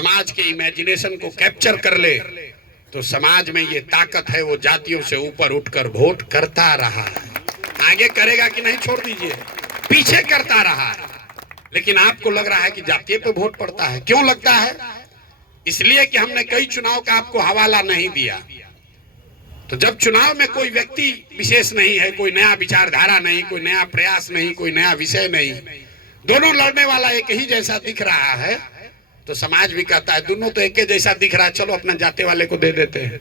समाज के इमेजिनेशन को कैप्चर कर ले तो समाज में ये ताकत है, वो जातियों से ऊपर उठकर वोट करता रहा है। आगे करेगा कि नहीं छोड़ दीजिए, पीछे करता रहा है। लेकिन आपको लग रहा है कि जातीय पे वोट पड़ता है। क्यों लगता है? इसलिए कि हमने कई चुनाव का आपको हवाला नहीं दिया। तो जब चुनाव में कोई व्यक्ति विशेष नहीं है, कोई नया विचारधारा नहीं, कोई नया प्रयास नहीं, कोई नया विषय नहीं, दोनों लड़ने वाला एक ही जैसा दिख रहा है, तो समाज भी कहता है दोनों तो एक ही जैसा दिख रहा है, चलो अपना जाते वाले को दे देते हैं।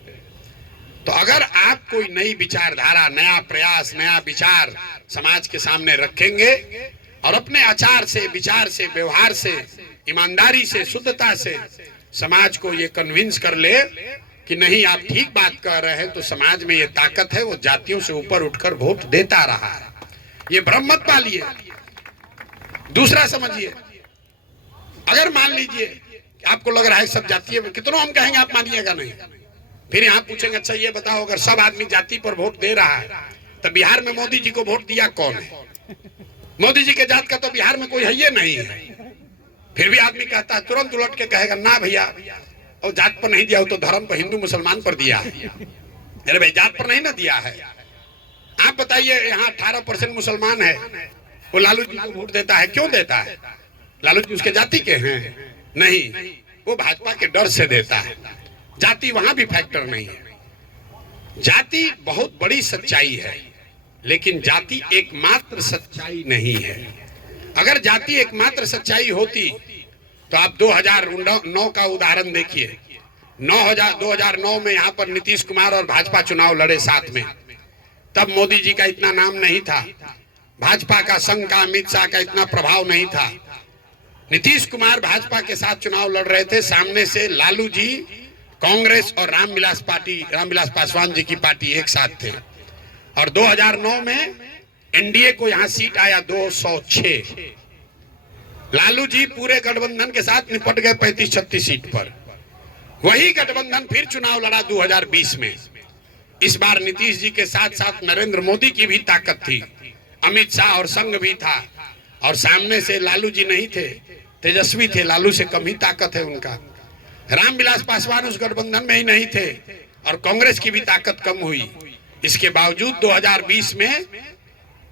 तो अगर आप कोई नई विचारधारा, नया प्रयास, नया विचार समाज के सामने रखेंगे और अपने आचार से, विचार से, व्यवहार से, ईमानदारी से, शुद्धता से समाज को ये कन्विंस कर ले कि नहीं आप ठीक बात कर रहे हैं, तो समाज में ये ताकत है, वो जातियों से ऊपर उठकर वोट देता रहा है। ये भ्रम मत पालिए। दूसरा समझिए, अगर मान लीजिए आपको लग रहा है सब जातीय, कितनों हम कहेंगे आप मानिएगा नहीं, फिर यहाँ पूछेंगे अच्छा ये बताओ अगर सब आदमी जाति पर वोट दे रहा है तो बिहार में मोदी जी को वोट दिया कौन है? मोदी जी के जात का तो बिहार में कोई है ये नहीं है। फिर भी आदमी कहता है, तुरंत उलट के कहेगा ना भैया और जात पर नहीं दिया, वो तो धर्म पर, हिंदू मुसलमान पर दिया है। अरे भाई जात पर नहीं ना दिया है। आप बताइए यहाँ 18% मुसलमान है, वो लालू जी को वोट देता है, क्यों देता है? लालू जी उसके जाति के हैं? नहीं, वो भाजपा के डर से देता है। जाति वहां भी फैक्टर नहीं है। जाति बहुत बड़ी सच्चाई है, लेकिन जाति एकमात्र सच्चाई नहीं है। अगर जाति एकमात्र सच्चाई होती तो आप 2009 का उदाहरण देखिए। 2009 में यहाँ पर नीतीश कुमार और भाजपा चुनाव लड़े साथ में, तब मोदी जी का इतना नाम नहीं था, भाजपा का, संघ का, अमित शाह का इतना प्रभाव नहीं था। नीतीश कुमार भाजपा के साथ चुनाव लड़ रहे थे, सामने से लालू जी, कांग्रेस और रामविलास पासवान जी की पार्टी एक साथ थे। और 2009 में एनडीए को यहां सीट आया 206। लालू जी पूरे गठबंधन के साथ निपट गए 35-36 सीट पर। वही गठबंधन फिर चुनाव लड़ा 2020 में। इस बार नीतीश जी के साथ साथ नरेंद्र मोदी की भी ताकत थी, अमित शाह और संघ भी था, और सामने से लालू जी नहीं थे, तेजस्वी थे, लालू से कम ही ताकत है उनका। रामविलास पासवान उस गठबंधन में ही नहीं थे और कांग्रेस की भी ताकत कम हुई। इसके बावजूद 2020 में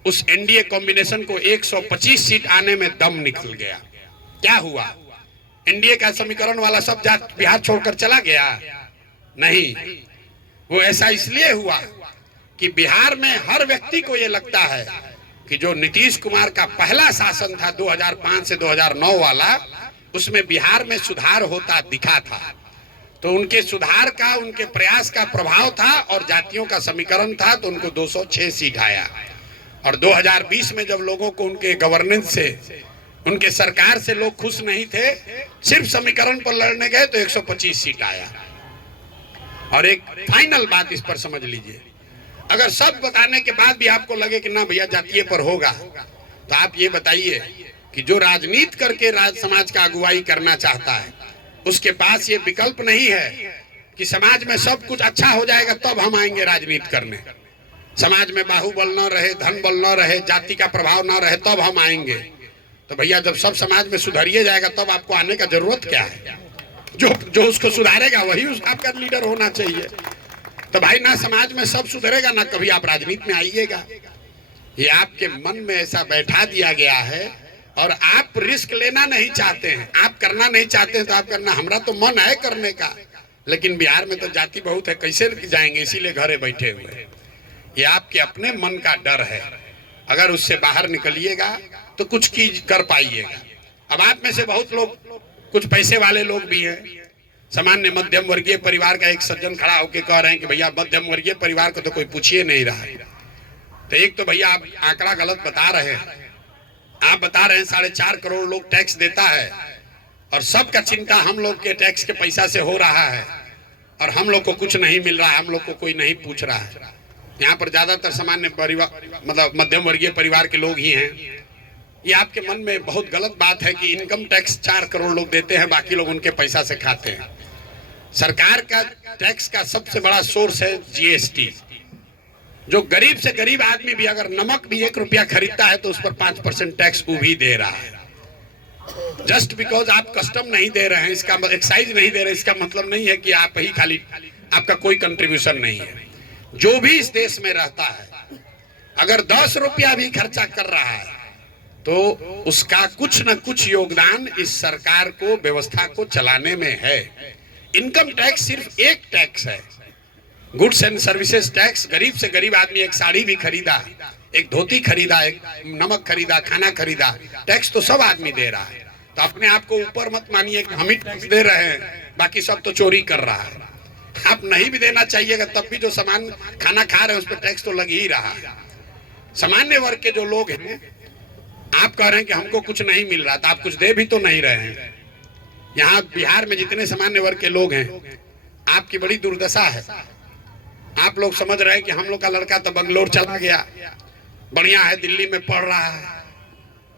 उस एनडीए कॉम्बिनेशन को 125 सीट आने में दम निकल गया। क्या हुआ? एनडीए का समीकरण वाला सब जात बिहार छोड़कर चला गया? नहीं, वो ऐसा इसलिए हुआ कि बिहार में हर व्यक्ति को ये लगता है कि जो नीतीश कुमार का पहला शासन था 2005 से 2009 वाला, उसमें बिहार में सुधार होता दिखा था। तो उनके सुधार का, उनके प्रयास का प्रभाव था और जातियों का समीकरण था, तो उनको 206 सीट आया। और 2020 में जब लोगों को उनके गवर्नेंस से, उनके सरकार से लोग खुश नहीं थे, सिर्फ समीकरण पर लड़ने गए तो 125 सीट आया। और एक फाइनल बात इस पर समझ लीजिए, अगर सब बताने के बाद भी आपको लगे कि ना भैया जातीय पर होगा, तो आप ये बताइए कि जो राजनीति करके समाज का अगुवाई करना चाहता है, उसके पास ये विकल्प नहीं है कि समाज में सब कुछ अच्छा हो जाएगा तब हम आएंगे राजनीति करने, समाज में बाहुबल न रहे, धन बल न रहे, जाति का प्रभाव न रहे तब हम आएंगे। तो भैया जब सब समाज में सुधरिए जाएगा तब आपको आने का जरूरत क्या है? जो उसको सुधारेगा वही आपका लीडर होना चाहिए। तो भाई ना समाज में सब सुधरेगा, ना कभी आप राजनीति में आइएगा। ये आपके मन में ऐसा बैठा दिया गया है और आप रिस्क लेना नहीं चाहते हैं, आप करना नहीं चाहते हैं। तो आप करना, हमरा तो मन है करने का, लेकिन बिहार में तो जाति बहुत है, कैसे जाएंगे, इसीलिए घरे बैठे हुए हैं। ये आपके अपने मन का डर है। अगर उससे बाहर निकलिएगा तो कुछ की कर पाइएगा। अब आप में से बहुत लोग, कुछ पैसे वाले लोग भी हैं, सामान्य मध्यम वर्गीय परिवार का एक सज्जन खड़ा होकर कह रहे हैं कि भैया मध्यम वर्गीय परिवार को तो कोई पूछिए नहीं रहा है। तो एक तो भैया आप आंकड़ा गलत बता रहे हैं। आप बता रहे हैं 4.5 करोड़ लोग टैक्स देता है और सबका चिंता हम लोग के टैक्स के पैसा से हो रहा है और हम लोग को कुछ नहीं मिल रहा है, हम लोग को कोई नहीं पूछ रहा है। यहाँ पर ज्यादातर सामान्य परिवार, मतलब मध्यम वर्गीय परिवार के लोग ही हैं। ये आपके मन में बहुत गलत बात है कि इनकम टैक्स 4 करोड़ लोग देते हैं, बाकी लोग उनके पैसा से खाते हैं। सरकार का टैक्स का सबसे बड़ा सोर्स है जीएसटी। जो गरीब से गरीब आदमी भी अगर नमक भी 1 रुपया खरीदता है तो उस पर 5% टैक्स वो भी दे रहा है। जस्ट बिकॉज आप कस्टम नहीं दे रहे हैं, इसका एक्साइज नहीं दे रहे, इसका मतलब नहीं है कि आप ही खाली, आपका कोई कंट्रीब्यूशन नहीं है। जो भी इस देश में रहता है अगर 10 रुपया भी खर्चा कर रहा है तो उसका कुछ न कुछ योगदान इस सरकार को, व्यवस्था को चलाने में है। इनकम टैक्स सिर्फ एक टैक्स है, गुड्स एंड सर्विसेज टैक्स। गरीब से गरीब आदमी एक साड़ी भी खरीदा, एक धोती खरीदा, एक नमक खरीदा, खाना खरीदा, टैक्स तो सब आदमी दे रहा है। तो अपने आप को ऊपर मत मानिए कि हम ही टैक्स दे रहे हैं, बाकी सब तो चोरी कर रहा है। आप नहीं भी देना चाहिएगा, तब भी जो सामान खाना खा रहे हैं उस पर टैक्स तो लग ही रहा है। सामान्य वर्ग के जो लोग हैं, आप कह रहे हैं कि हमको कुछ नहीं मिल रहा, तो आप कुछ दे भी तो नहीं रहे हैं। यहाँ बिहार में जितने सामान्य वर्ग के लोग हैं, आपकी बड़ी दुर्दशा है। आप लोग समझ रहे हैं कि हम लोग का लड़का तो बंगलोर चला गया, बढ़िया है, दिल्ली में पढ़ रहा है,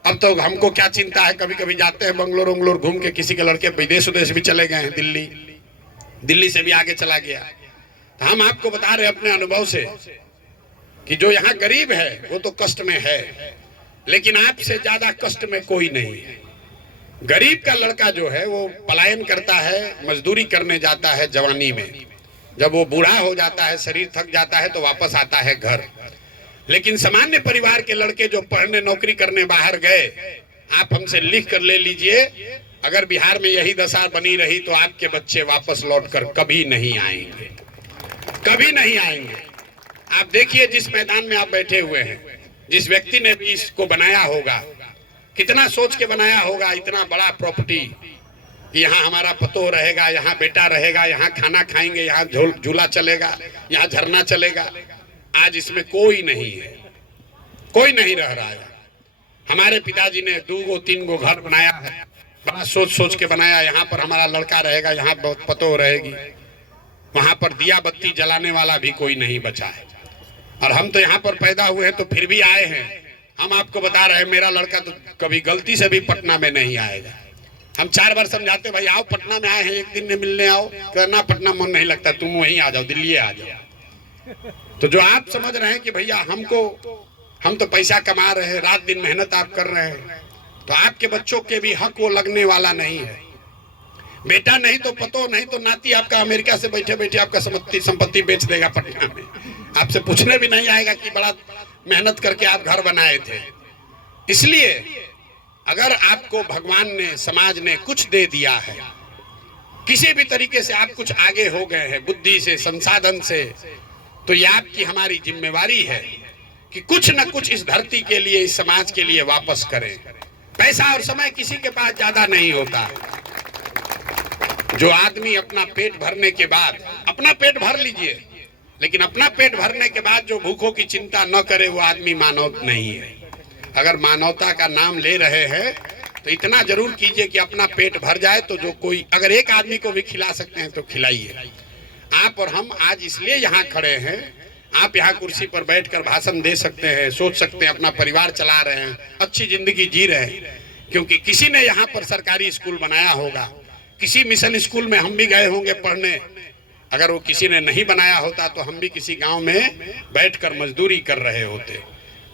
अब तो हमको क्या चिंता है। कभी कभी जाते हैं बंगलोर वंगलोर घूम के, किसी के लड़के विदेश उदेश भी चले गए हैं, दिल्ली से भी आगे चला गया। तो हम आपको बता रहे हैं अपने अनुभव से कि जो यहाँ गरीब है वो तो कष्ट में है, लेकिन आपसे ज्यादा कष्ट में कोई नहीं है। गरीब का लड़का जो है वो पलायन करता है, मजदूरी करने जाता है जवानी में, जब वो बूढ़ा हो जाता है, शरीर थक जाता है तो वापस आता है घर। लेकिन सामान्य परिवार के लड़के जो पढ़ने नौकरी करने बाहर गए, आप हमसे लिख कर ले लीजिए, अगर बिहार में यही दशा बनी रही तो आपके बच्चे वापस लौटकर कभी नहीं आएंगे, कभी नहीं आएंगे। आप देखिए जिस मैदान में आप बैठे हुए हैं, जिस व्यक्ति ने भी इसको बनाया होगा, कितना सोच के बनाया होगा, इतना बड़ा प्रॉपर्टी कि यहाँ हमारा पतोह रहेगा, यहाँ बेटा रहेगा, यहाँ खाना खाएंगे, यहाँ झूला चलेगा, यहाँ झरना चलेगा। आज इसमें कोई नहीं है, कोई नहीं रह रहा है। हमारे पिताजी ने 2-3 घर बनाया है, बड़ा सोच सोच के बनाया, यहाँ पर हमारा लड़का रहेगा, यहाँ पतोह रहेगी, वहां पर दिया बत्ती जलाने वाला भी कोई नहीं बचा है। और हम तो यहाँ पर पैदा हुए हैं तो फिर भी आए हैं। हम आपको बता रहे हैं, मेरा लड़का तो कभी गलती से भी पटना में नहीं आएगा। हम 4 बार समझाते, भाई आओ पटना में आए हैं, एक दिन में मिलने आओ, कहना पटना मन नहीं लगता, तुम वहीं आ जाओ, दिल्ली आ जाओ। तो जो आप समझ रहे हैं कि भैया हम तो पैसा कमा रहे हैं, रात दिन मेहनत आप कर रहे हैं, तो आपके बच्चों के भी हक वो लगने वाला नहीं है। बेटा नहीं तो पतो नहीं तो नाती आपका अमेरिका से बैठे बैठे आपका संपत्ति बेच देगा पटना में, आपसे पूछने भी नहीं आएगा कि बड़ा मेहनत करके आप घर बनाए थे। इसलिए अगर आपको भगवान ने, समाज ने कुछ दे दिया है, किसी भी तरीके से आप कुछ आगे हो गए हैं बुद्धि से, संसाधन से, तो ये आपकी हमारी जिम्मेवारी है कि कुछ न कुछ इस धरती के लिए, इस समाज के लिए वापस करें। पैसा और समय किसी के पास ज्यादा नहीं होता। जो आदमी अपना पेट भरने के बाद, अपना पेट भर लीजिए, लेकिन अपना पेट भरने के बाद जो भूखों की चिंता न करे वो आदमी मानव नहीं है। अगर मानवता का नाम ले रहे हैं तो इतना जरूर कीजिए कि अपना पेट भर जाए, तो जो कोई अगर एक आदमी को भी खिला सकते हैं तो खिलाइए। आप और हम आज इसलिए यहाँ खड़े हैं, आप यहाँ कुर्सी पर बैठकर भाषण दे सकते हैं, सोच सकते हैं, अपना परिवार चला रहे हैं, अच्छी जिंदगी जी रहे हैं, क्योंकि किसी ने यहाँ पर सरकारी स्कूल बनाया होगा, किसी मिशन स्कूल में हम भी गए होंगे पढ़ने। अगर वो किसी ने नहीं बनाया होता तो हम भी किसी गांव में बैठकर मजदूरी कर रहे होते।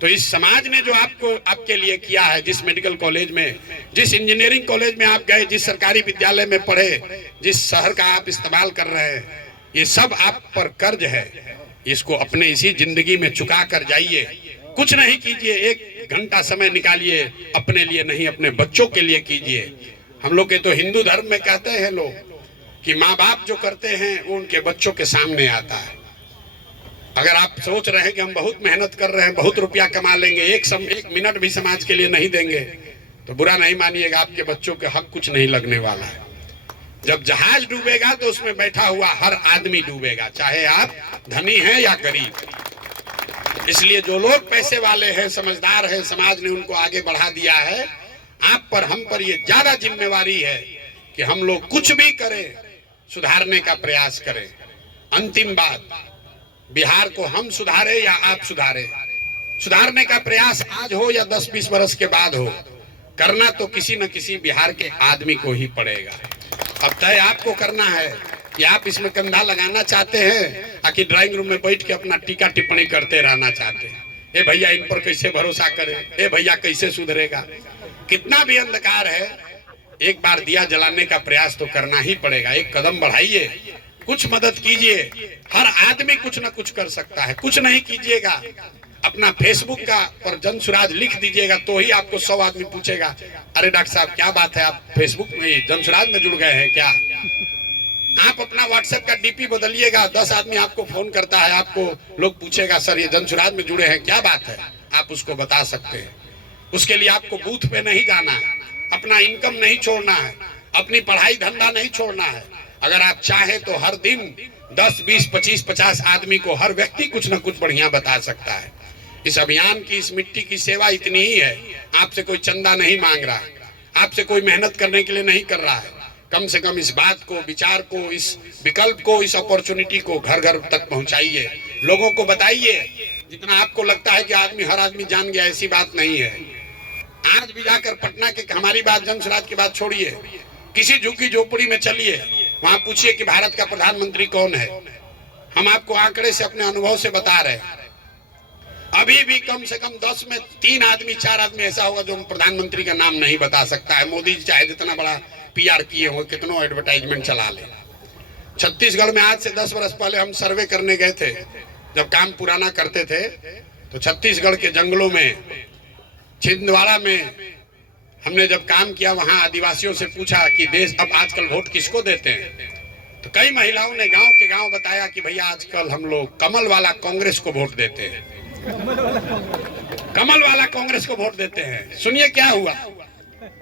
तो इस समाज ने जो आपके लिए किया है, जिस मेडिकल कॉलेज में, जिस इंजीनियरिंग कॉलेज में आप गए, जिस सरकारी विद्यालय में पढ़े, जिस शहर का आप इस्तेमाल कर रहे हैं, ये सब आप पर कर्ज है। इसको अपने इसी जिंदगी में चुका कर जाइए। कुछ नहीं कीजिए, 1 घंटा समय निकालिए, अपने लिए नहीं अपने बच्चों के लिए कीजिए। हम लोग के तो हिंदू धर्म में कहते हैं लोग कि माँ बाप जो करते हैं वो उनके बच्चों के सामने आता है। अगर आप सोच रहे हैं कि हम बहुत मेहनत कर रहे हैं, बहुत रुपया कमा लेंगे, एक मिनट भी समाज के लिए नहीं देंगे, तो बुरा नहीं मानिएगा, आपके बच्चों के हक कुछ नहीं लगने वाला है। जब जहाज डूबेगा तो उसमें बैठा हुआ हर आदमी डूबेगा, चाहे आप धनी हैं या गरीब। इसलिए जो लोग पैसे वाले हैं, समझदार हैं, समाज ने उनको आगे बढ़ा दिया है। आप पर, हम पर ये ज्यादा जिम्मेवारी है कि हम लोग कुछ भी करें, सुधारने का प्रयास करें। अंतिम बात, बिहार को हम सुधारे या आप सुधारे, सुधारने का प्रयास आज हो या 10-20 वर्ष के बाद हो, करना तो किसी न किसी बिहार के आदमी को ही पड़ेगा। अब तय आपको करना है कि आप इसमें कंधा लगाना चाहते हैं, आखि ड्राइंग रूम में बैठ के अपना टीका टिप्पणी करते रहना चाहते हैं। ए भैया इन पर कैसे भरोसा करें, ए भैया कैसे सुधरेगा। कितना भी अंधकार है, एक बार दिया जलाने का प्रयास तो करना ही पड़ेगा। एक कदम बढ़ाइए, कुछ मदद कीजिए। हर आदमी कुछ ना कुछ कर सकता है। कुछ नहीं कीजिएगा, अपना फेसबुक का और जन सुराज लिख दीजिएगा तो ही आपको 100 आदमी पूछेगा, अरे डॉक्टर साहब क्या बात है, आप फेसबुक में जन सुराज में जुड़ गए हैं क्या? आप अपना व्हाट्सएप का डीपी बदलिएगा, 10 आदमी आपको फोन करता है, आपको लोग पूछेगा सर ये जन सुराज में जुड़े हैं, क्या बात है? आप उसको बता सकते हैं। उसके लिए आपको बूथ पे नहीं जाना है, अपना इनकम नहीं छोड़ना है, अपनी पढ़ाई धंधा नहीं छोड़ना है। अगर आप चाहें तो हर दिन 10, 20, 25, 50 आदमी को हर व्यक्ति कुछ ना कुछ बढ़िया बता सकता है। इस अभियान की, इस मिट्टी की सेवा इतनी ही है। आपसे कोई चंदा नहीं मांग रहा है, आपसे कोई मेहनत करने के लिए नहीं कर रहा है। कम से कम इस बात को, विचार को, इस विकल्प को, इस अपॉर्चुनिटी को घर घर तक पहुंचाइए, लोगों को बताइए। जितना आपको लगता है कि हर आदमी जान गया, ऐसी बात नहीं है। आज भी जाकर पटना के, हमारी बात जन सुराज की बात छोड़िए, किसी झुग्गी झोपड़ी में चलिए, वहां पूछिए कि भारत का प्रधानमंत्री कौन है। हम आपको आंकड़े से, अपने अनुभव से बता रहे हैं। अभी भी कम से कम 10 में 3 आदमी, 4 आदमी ऐसा होगा जो प्रधानमंत्री का नाम नहीं बता सकता है। मोदी जी चाहे जितना बड़ा पीआर किए हो, कितनों एडवर्टाइजमेंट चला ले। छत्तीसगढ़ में आज से 10 वर्ष पहले हम सर्वे करने गए थे, जब काम पुराना करते थे, तो छत्तीसगढ़ के जंगलों में, छिंदवाड़ा में हमने जब काम किया, वहां आदिवासियों से पूछा कि देश अब आजकल वोट किसको देते हैं, तो कई महिलाओं ने गांव के गांव बताया कि भैया आजकल हम लोग कमल वाला कांग्रेस को वोट देते हैं, कमल वाला कांग्रेस को वोट देते हैं। सुनिए क्या हुआ,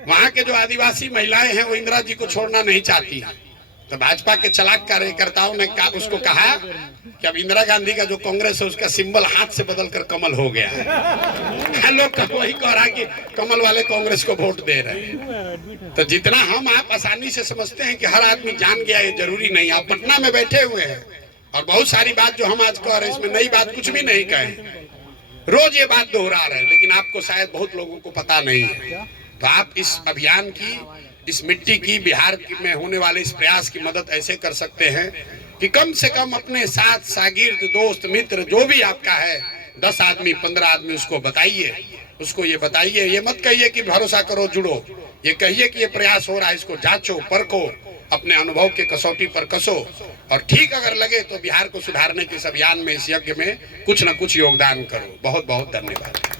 वहां के जो आदिवासी महिलाएं हैं वो इंदिरा जी को छोड़ना नहीं चाहती हैं। तो भाजपा के चालाक कार्यकर्ताओं ने उसको कहा कि अब इंदिरा गांधी का जो कांग्रेस है उसका सिंबल हाथ से बदलकर कमल हो गया है। लोग वही कह रहा कि कमल वाले कांग्रेस को वोट दे रहे हैं। तो जितना हम आप आसानी से समझते हैं कि हर आदमी जान गया, ये जरूरी नहीं। आप पटना में बैठे हुए हैं और बहुत सारी बात जो हम आज कह रहे हैं, इसमें नई बात कुछ भी नहीं कहे, रोज ये बात दोहरा रहे हैं, लेकिन आपको शायद बहुत लोगों को पता नहीं है। तो आप इस अभियान की, इस मिट्टी की, बिहार में होने वाले इस प्रयास की मदद ऐसे कर सकते हैं कि कम से कम अपने साथ शागिर्द, दोस्त, मित्र जो भी आपका है, 10 आदमी, 15 आदमी, उसको बताइए, उसको ये बताइए। ये मत कहिए कि भरोसा करो, जुड़ो, ये कहिए कि ये प्रयास हो रहा है, इसको जांचो, परखो, अपने अनुभव के कसौटी पर कसो, और ठीक अगर लगे तो बिहार को सुधारने के इस अभियान में, इस यज्ञ में कुछ न कुछ योगदान करो। बहुत बहुत धन्यवाद।